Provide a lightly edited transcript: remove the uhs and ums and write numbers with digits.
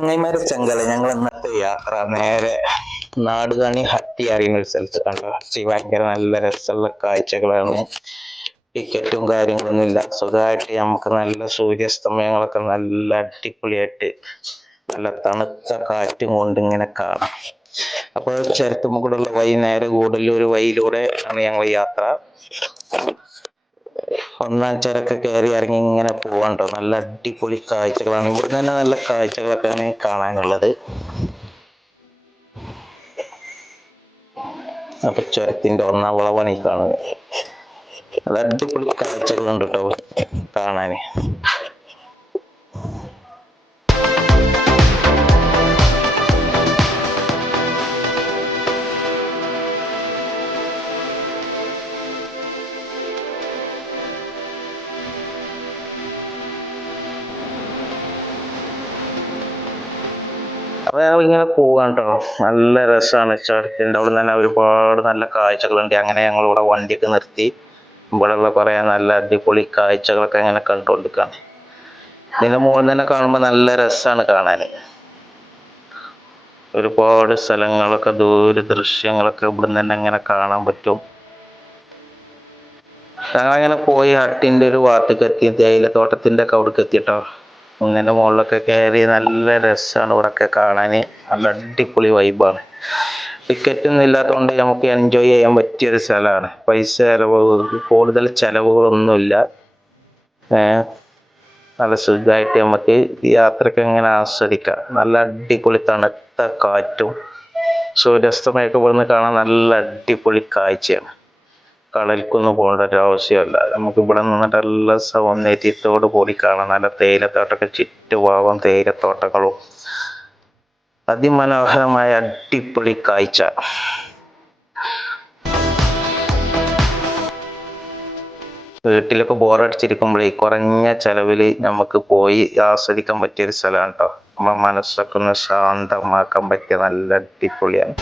ചങ്ങായിമാരെ ചെങ്കല ഞങ്ങൾ ഇന്നത്തെ യാത്ര നേരെ നാടുകാണി ഹട്ടി അറിയുന്ന ഒരു സ്ഥലത്ത് കണ്ടു. ഹട്ടി ഭയങ്കര നല്ല രസമുള്ള കാഴ്ചകളാണ്. ടിക്കറ്റും കാര്യങ്ങളൊന്നും ഇല്ല. സുഖമായിട്ട് നമുക്ക് നല്ല സൂര്യാസ്തമയങ്ങളൊക്കെ നല്ല അടിപൊളിയായിട്ട് നല്ല തണുത്ത കാറ്റും കൊണ്ട് ഇങ്ങനെ കാണാം. അപ്പോൾ ചുരത്തുമുകളുള്ള വഴി നേരെ ഗൂഡല്ലൂർ വഴിയിലൂടെ ആണ് ഞങ്ങൾ യാത്ര. ഒന്നാം ചരക്ക് കയറി ഇറങ്ങി ഇങ്ങനെ പോവാണ്ടോ. നല്ല അടിപൊളി കാഴ്ചകളാണ്. ഇവിടെ തന്നെ നല്ല കാഴ്ചകളൊക്കെയാണ് കാണാനുള്ളത്. അപ്പൊ ചുരത്തിന്റെ ഒന്നാം വളവാണ് ഈ കാണുന്നത്. നല്ല അടിപൊളി കാഴ്ചകളുണ്ട് കേട്ടോ കാണാന്. അപ്പൊ ഞങ്ങൾ ഇങ്ങനെ പോവാണ് കേട്ടോ. നല്ല രസമാണ്. ചുരത്തിന്റെ അവിടെ തന്നെ ഒരുപാട് നല്ല കാഴ്ചകളുണ്ട്. അങ്ങനെ ഞങ്ങൾ ഇവിടെ വണ്ടിയൊക്കെ നിർത്തി ഇവിടെയുള്ള കുറെ നല്ല അടിപൊളി കാഴ്ചകളൊക്കെ ഇങ്ങനെ കണ്ടുകൊണ്ടിരിക്കുകയാണ്. ഇതിന്റെ മുകളിൽ തന്നെ കാണുമ്പോൾ നല്ല രസമാണ് കാണാൻ. ഒരുപാട് സ്ഥലങ്ങളൊക്കെ ദൂര ദൃശ്യങ്ങളൊക്കെ ഇവിടെ തന്നെ ഇങ്ങനെ കാണാൻ പറ്റും. ഞങ്ങളങ്ങനെ പോയി ഹട്ടിന്റെ ഒരു ഭാഗത്തേക്ക് എത്തി. തേയിലത്തോട്ടത്തിന്റെ ഒക്കെ അവിടേക്ക് എത്തിയിട്ടോ. ഇങ്ങനെ മുകളിലൊക്കെ കയറി നല്ല രസമാണ് ഇവിടെയൊക്കെ കാണാൻ. നല്ല അടിപൊളി വൈബാണ്. ടിക്കറ്റൊന്നും ഇല്ലാത്തതുകൊണ്ട് നമുക്ക് എൻജോയ് ചെയ്യാൻ പറ്റിയൊരു സ്ഥലമാണ്. പൈസ കൂടുതൽ ചെലവുകളൊന്നുമില്ല. നല്ല സുഖമായിട്ട് നമുക്ക് യാത്രയൊക്കെ ഇങ്ങനെ ആസ്വദിക്കാം. നല്ല അടിപൊളി തണുത്ത കാറ്റും സൂര്യാസ്തമയമൊക്കെ ഇവിടുന്ന് കാണാൻ നല്ല അടിപൊളി കാഴ്ചയാണ്. കടലിക്കൊന്നും പോകേണ്ട ഒരു ആവശ്യമല്ല. നമുക്ക് ഇവിടെ നിന്നിട്ട് നല്ല സൗന്ദര്യത്തോട് കൂടി കാണാം. നല്ല തേയിലത്തോട്ടമൊക്കെ ചുറ്റുഭാഗം തേയിലത്തോട്ടങ്ങളും അതിമനോഹരമായ അടിപൊളി കാഴ്ച. വീട്ടിലൊക്കെ ബോറടിച്ചിരിക്കുമ്പോഴേ കുറഞ്ഞ ചെലവിൽ നമുക്ക് പോയി ആസ്വദിക്കാൻ പറ്റിയൊരു സ്ഥലമാണ് കേട്ടോ. നമ്മുടെ മനസ്സൊക്കെ ഒന്ന് ശാന്തമാക്കാൻ പറ്റിയ നല്ല അടിപൊളിയാണ്.